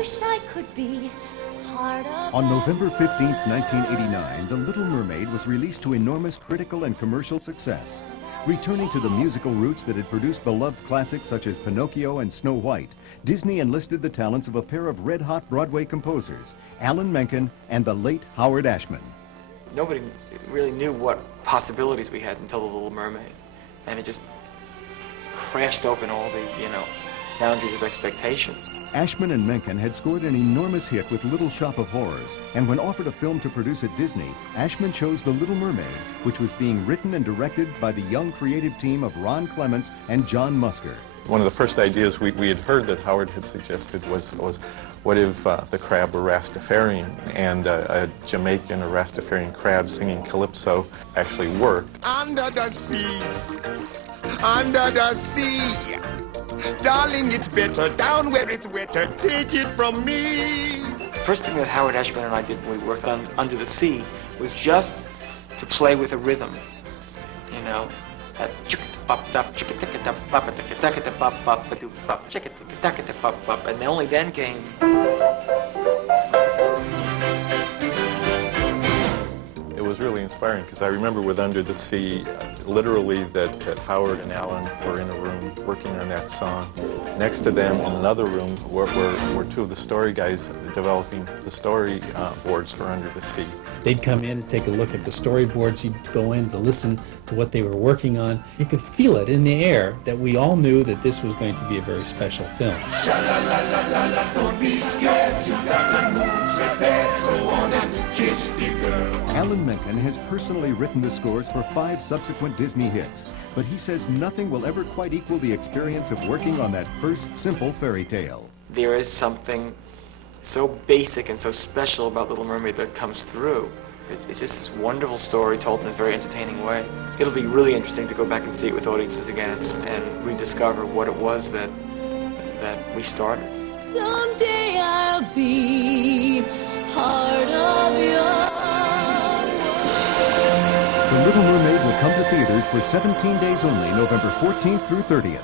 wish I could be part of. On November 15th, 1989, The Little Mermaid was released to enormous critical and commercial success. Returning to the musical roots that had produced beloved classics such as Pinocchio and Snow White, Disney enlisted the talents of a pair of red-hot Broadway composers, Alan Menken and the late Howard Ashman. Nobody really knew what possibilities we had until The Little Mermaid, and it just crashed open all the, boundaries of expectations. Ashman and Menken had scored an enormous hit with Little Shop of Horrors, and when offered a film to produce at Disney, Ashman chose The Little Mermaid, which was being written and directed by the young creative team of Ron Clements and John Musker. One of the first ideas we had heard that Howard had suggested was what if the crab were Rastafarian, and a Jamaican or Rastafarian crab singing calypso actually worked. Under the sea, under the sea. Darling, it's better down where it's wetter. Take it from me. First thing that Howard Ashman and I did when we worked on Under the Sea was just to play with a rhythm. That and only then came. It was really inspiring because I remember with Under the Sea, literally that Howard and Alan were in a room working on that song. Next to them in another room were two of the story guys developing the story boards for Under the Sea. They'd come in and take a look at the storyboards. You'd go in to listen to what they were working on. You could feel it in the air that we all knew that this was going to be a very special film. Don't be scared, you gotta move, prepare, go on and kiss the girl. Alan Menken has personally written the scores for 5 subsequent Disney hits, but he says nothing will ever quite equal the experience of working on that first simple fairy tale. There is something so basic and so special about Little Mermaid that comes through. It's just this wonderful story told in a very entertaining way. It'll be really interesting to go back and see it with audiences again and rediscover what it was that we started. Someday I'll be part of your The Little Mermaid will come to theaters for 17 days only, November 14th through 30th.